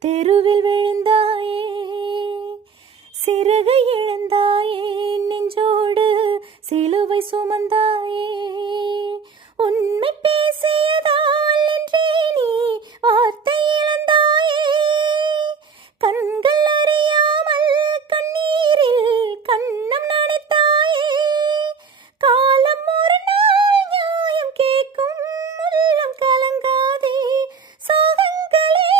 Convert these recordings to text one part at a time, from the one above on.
தெருவில் விழுந்தாயே, சிறகை இழந்தாயே, நெஞ்சோடு சிலுவை சுமந்தாயே. உண்மை பேசியதால் இன்றே நீ வார்த்தை இழந்தாயே. கண்கள் அறியாமல் கண்ணீரில் கண்ணம் நனைத்தாயே. காலம் ஒரு நாள் நியாயம் கேட்கும், உள்ளம் கலங்காதே. சோகங்களே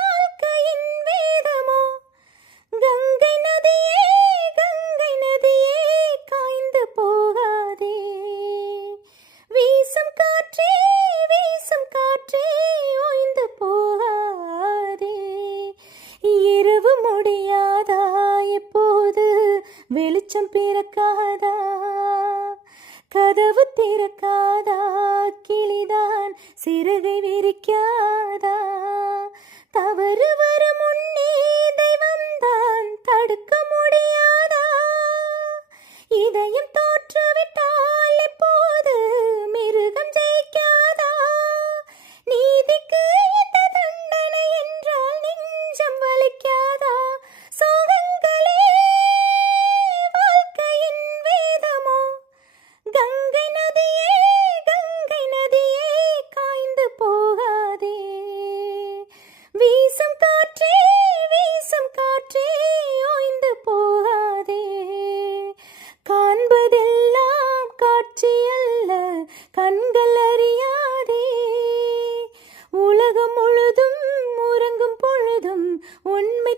வாழ்க்கையின் வேதமோ, கங்கை நதியே, கங்கை நதியே காய்ந்து போகாதே. வீசும் காற்றே, வீசும் காற்றே ஓய்ந்து போகாதே. இரவு முடியாதா, எப்போது வெளிச்சம் பிறக்காதா? கதவு திறக்காதா, கிளிதான் சிறகை விரிக்காதா? தவறு வரும் முன்னே தெய்வம்தான் தடுக்க முடியாதா? இதயம் தோற்றுவிட்டால் எப்போது மிருகம் ஜெயிக்காதா? நீதிக்கு இந்த தண்டனை என்றால் நெஞ்சம் வலிக்காதா? சோகங்களே வாழ்க்கையின் வேதமோ, கங்கை நதியே, கங்கை நதியே காய்ந்து போகாதே. வீசும் காற்றே, வீசும் காற்றே ஓய்ந்து போகாதே. காண்பதெல்லாம் காட்சி அல்ல, கண்கள் அறியாதே. உலகம் முழுதும் உறங்கும் பொழுதும் உண்மை